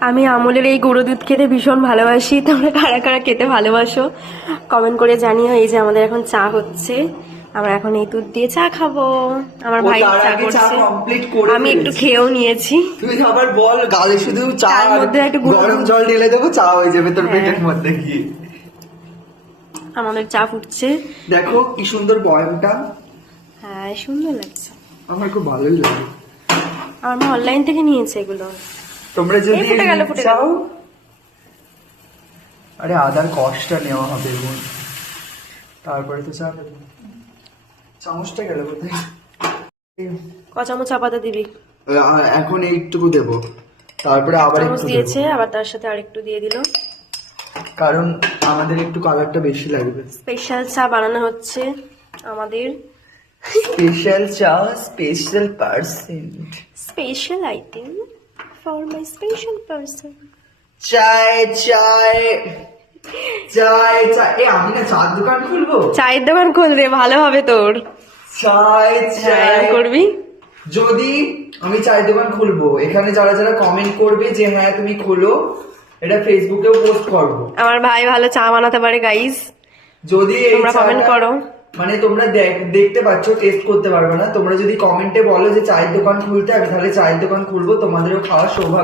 আমি আমুলের এই গুঁড়ো দুধ খেতে ভীষণ ভালোবাসি। তোমরা কারা কারা খেতে ভালোবাসো কমেন্ট করে জানিও। এই যে আমাদের এখন চা হচ্ছে, আমরা এখন এই দুধ দিয়ে চা খাবো। আমার ভাই চা করছে, আমি একটু খেয়েও নিয়েছি। তুই আবার বল, গালে শুধু চা চার মধ্যে একটু গরম জল ঢেলে দেবো, চা হয়ে যাবে তোর পেটের মধ্যে গিয়ে। আমাদের চা ফুটছে, দেখো কি সুন্দর বয়ামটা। হ্যাঁ সুন্দর লাগছে, আমার খুব ভালোই লাগে। আমার মা অনলাইন থেকে নিয়েছে এগুলো। তোমরা যদি ফুটে গেল, ফুটে গেল। আরে আদার কষ্টটা নেওয়া হবে বোন, তারপরে তো চা খাবো। চামচটা গেল কোথায়? ক চামচ চা পাতা দিবি? এখন এইটুকু দেবো, তারপরে আবার চামচ একটু দিয়েছে, দেবো। আবার তার সাথে আরেকটু দিয়ে দিল, কারণ আমাদের একটু কালারটা বেশি লাগবে। স্পেশাল চা বানানো হচ্ছে আমাদের। স্পেশাল চা, special percent, special item for my special person. চায় চায় চায় চায়। এ আমি না চার দোকান খুলবো। চায়ের দোকান খুল দে, ভালো হবে তোর। চায় হ্যাঁ চায় করবি। যদি আমি চায়ের দোকান খুলবো, এখানে যারা যারা কমেন্ট করবে যে হ্যাঁ তুমি খোলো, এটা ফেসবুকেও পোস্ট করবো। আমার ভাই ভালো চা বানাতে পারে গাইস, যদি এই তোমরা কমেন্ট চাটা- করো। মানে তোমরা দেখতে পাচ্ছ, টেস্ট করতে পারবে না। তোমরা যদি কমেন্টে বলো যে চায়ের দোকান খুলতে, আমি তাহলে চায়ের দোকান খুলবো, তোমাদেরও খাওয়ার সৌভাগ্য